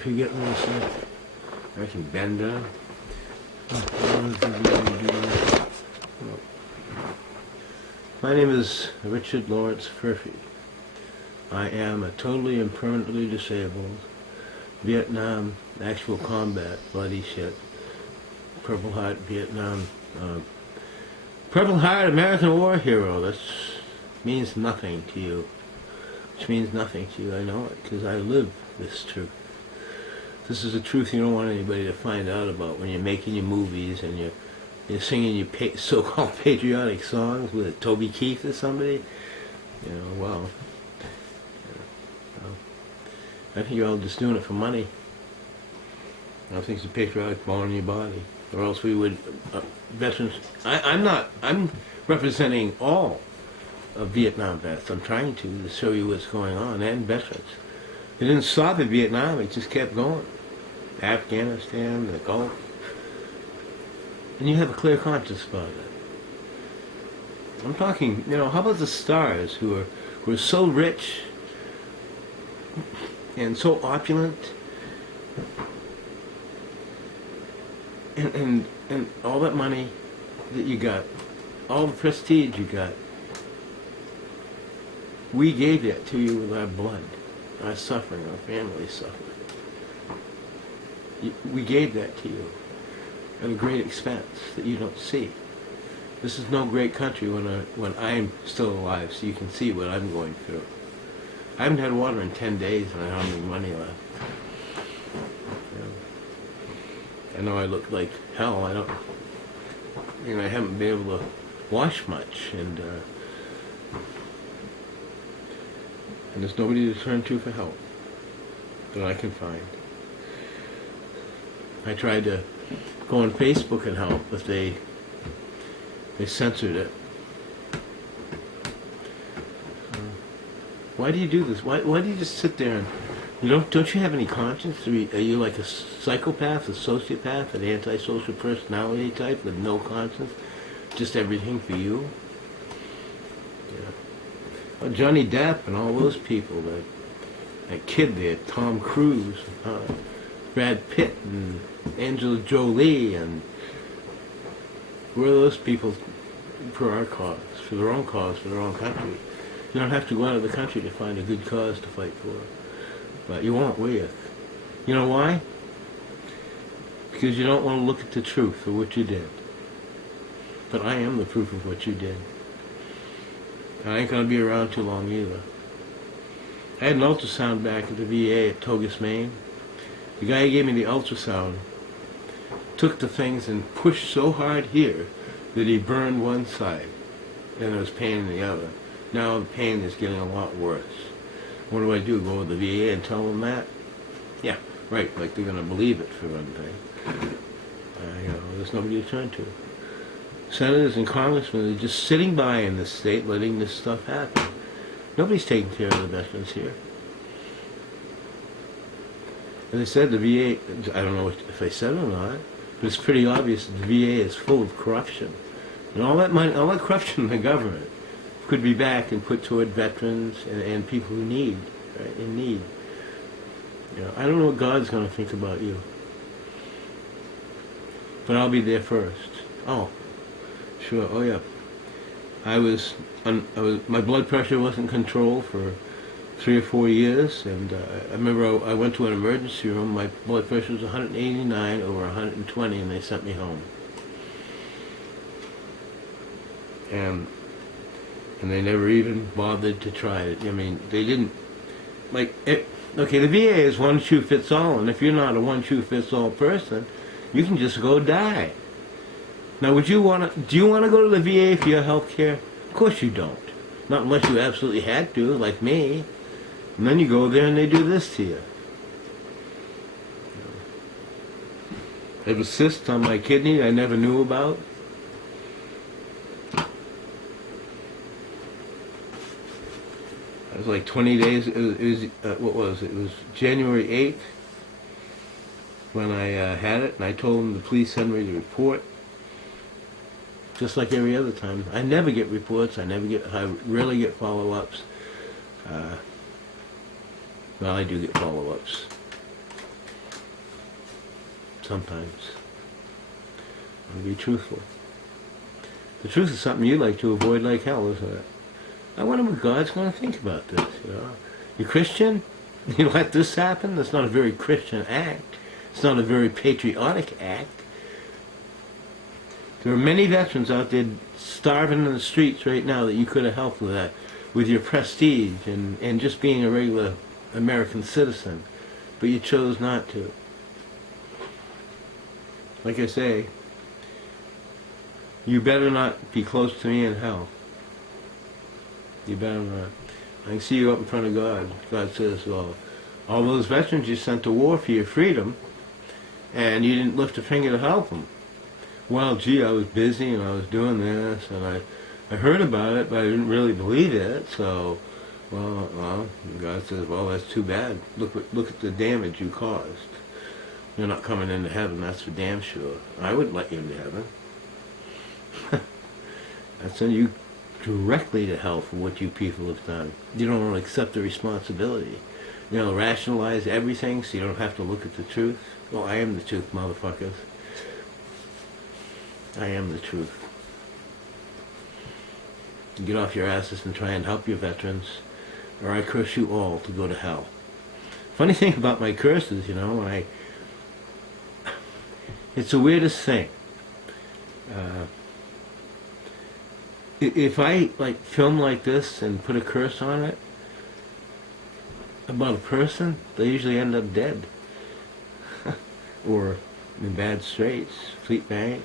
if you're getting this, I can bend down. My name is Richard Lawrence Furphy. I am a totally and permanently disabled Vietnam actual combat bloody shit. Purple Heart Vietnam, Purple Heart American War hero. That means nothing to you. Which means nothing to you. I know it because I live this truth. This is a truth you don't want anybody to find out about when you're making your movies and you're singing your so-called patriotic songs with Toby Keith or somebody. You know, well, I think you're all just doing it for money. I don't think it's a patriotic bone in your body. Or else we would, veterans, I'm representing all of Vietnam vets. I'm trying to show you what's going on, and veterans. It didn't stop at Vietnam, it just kept going. Afghanistan, the Gulf. And you have a clear conscience about it. I'm talking, you know, how about the stars who are so rich and so opulent and all that money that you got, all the prestige you got, we gave that to you with our blood, our suffering, our family suffering. We gave that to you at a great expense that you don't see. This is no great country when I'm still alive, so you can see what I'm going through. I haven't had water in 10 days and I don't have any money left. I know I look like hell. I haven't been able to wash much, and there's nobody to turn to for help that I can find. I tried to go on Facebook and help, but they censored it. Why do you do this? Why do you just sit there and don't you have any conscience? Are you like a psychopath, a sociopath, an antisocial personality type with no conscience? Just everything for you? Yeah. Well, Johnny Depp and all those people, that kid there, Tom Cruise, Brad Pitt and Angela Jolie, and where are those people for our cause, for their own cause, for their own country? You don't have to go out of the country to find a good cause to fight for. But you won't, will you? You know why? Because you don't want to look at the truth of what you did. But I am the proof of what you did. I ain't going to be around too long either. I had an ultrasound back at the VA at Togus, Maine. The guy who gave me the ultrasound took the things and pushed so hard here that he burned one side. And there was pain in the other. Now the pain is getting a lot worse. What do? Go to the VA and tell them that? Yeah, right, like they're going to believe it for one thing. There's nobody to turn to. Senators and congressmen are just sitting by in this state letting this stuff happen. Nobody's taking care of the veterans here. As I said, the VA, I don't know if I said it or not, but it's pretty obvious that the VA is full of corruption. And all that money, all that corruption in the government could be back and put toward veterans and people who need, right, in need. I don't know what God's going to think about you. But I'll be there first. Oh, sure, oh yeah. My blood pressure wasn't controlled for 3 or 4 years, and I remember I went to an emergency room. My blood pressure was 189 over 120, and they sent me home. And they never even bothered to try it. I mean, they didn't, okay, the VA is one shoe fits all, and if you're not a one shoe fits all person, you can just go die. Now, do you want to go to the VA for your health care? Of course you don't. Not unless you absolutely had to, like me. And then you go there and they do this to you. I have a cyst on my kidney I never knew about. It was like 20 days, what was it? It was January 8th when I had it, and I told them to please send me the report. Just like every other time. I never get reports, I rarely get follow-ups. Well, I do get follow-ups. sometimes. And be truthful. The truth is something you like to avoid like hell, isn't it? I wonder what God's going to think about this, you know. You Christian? You let this happen? That's not a very Christian act. It's not a very patriotic act. There are many veterans out there starving in the streets right now that you could have helped with that, with your prestige and just being a regular American citizen. But you chose not to. Like I say, you better not be close to me in hell. You better not. I can see you up in front of God. God says, well, all those veterans you sent to war for your freedom, and you didn't lift a finger to help them. Well, gee, I was busy and I was doing this, and I heard about it, but I didn't really believe it, so, well, God says, well, that's too bad. Look at the damage you caused. You're not coming into heaven, that's for damn sure. I wouldn't let you into heaven. I'd send you directly to hell for what you people have done. You don't want to accept the responsibility. You know, rationalize everything so you don't have to look at the truth. Well, I am the truth, motherfuckers. I am the truth. Get off your asses and try and help your veterans, or I curse you all to go to hell. Funny thing about my curses, you know, it's the weirdest thing. If I like film like this and put a curse on it about a person, they usually end up dead or in bad straits. Fleet Bank,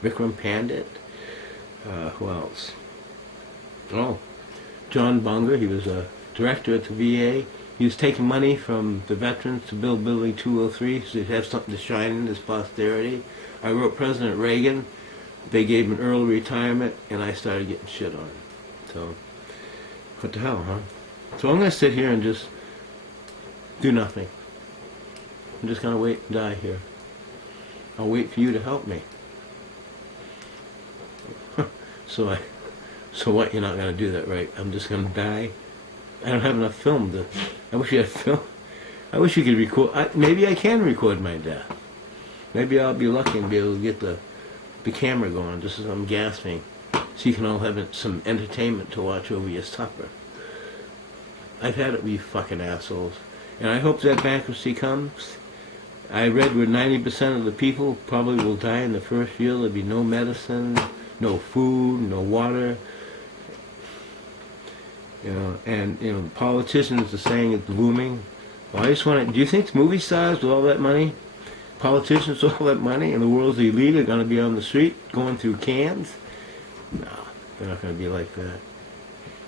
Vikram Pandit, who else? Oh, John Bunga. He was a director at the VA. He was taking money from the veterans to build Building 203 so he'd have something to shine in his posterity. I wrote President Reagan. They gave him an early retirement, and I started getting shit on. So, what the hell, huh? So I'm going to sit here and just do nothing. I'm just going to wait and die here. I'll wait for you to help me. So what, you're not going to do that, right? I'm just going to die? I don't have enough film to... I wish you had film. I wish you could record... maybe I can record my death. Maybe I'll be lucky and be able to get the camera going just as I'm gasping, so you can all have some entertainment to watch over your supper. I've had it with you fucking assholes. And I hope that bankruptcy comes. I read where 90% of the people probably will die in the first year. There'll be no medicine, no food, no water. You know, and you know, the politicians are saying it's booming. Well, I just want to... Do you think movie stars with all that money, politicians with all that money, and the world's elite are going to be on the street going through cans? No, they're not going to be like that.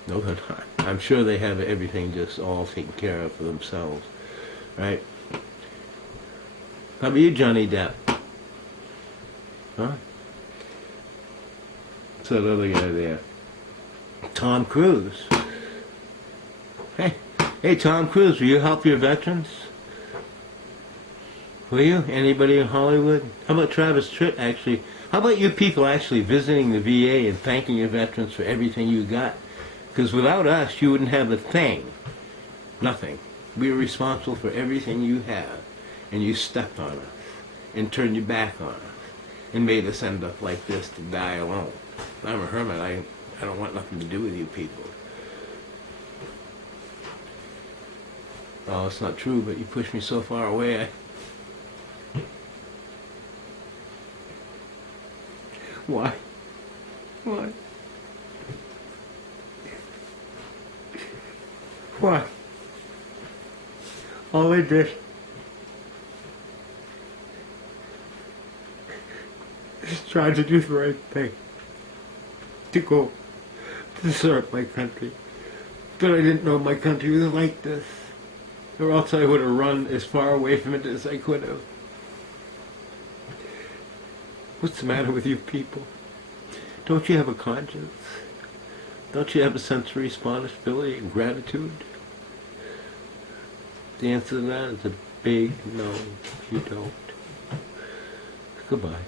No, they're not. I'm sure they have everything just all taken care of for themselves, right? How about you, Johnny Depp? Huh? What's that other guy there? Tom Cruise. Hey, Tom Cruise, will you help your veterans? Will you? Anybody in Hollywood? How about Travis Tritt, actually? How about you people actually visiting the VA and thanking your veterans for everything you got? Because without us, you wouldn't have a thing. Nothing. We are responsible for everything you have. And you stepped on us. And turned your back on us. And made us end up like this to die alone. I'm a hermit. I don't want nothing to do with you people. Oh, it's not true, but you pushed me so far away, Why? Why? Why? All I did is try to do the right thing. To go to serve my country. But I didn't know my country was like this. Or else I would have run as far away from it as I could have. What's the matter with you people? Don't you have a conscience? Don't you have a sense of responsibility and gratitude? The answer to that is a big no, you don't. Goodbye.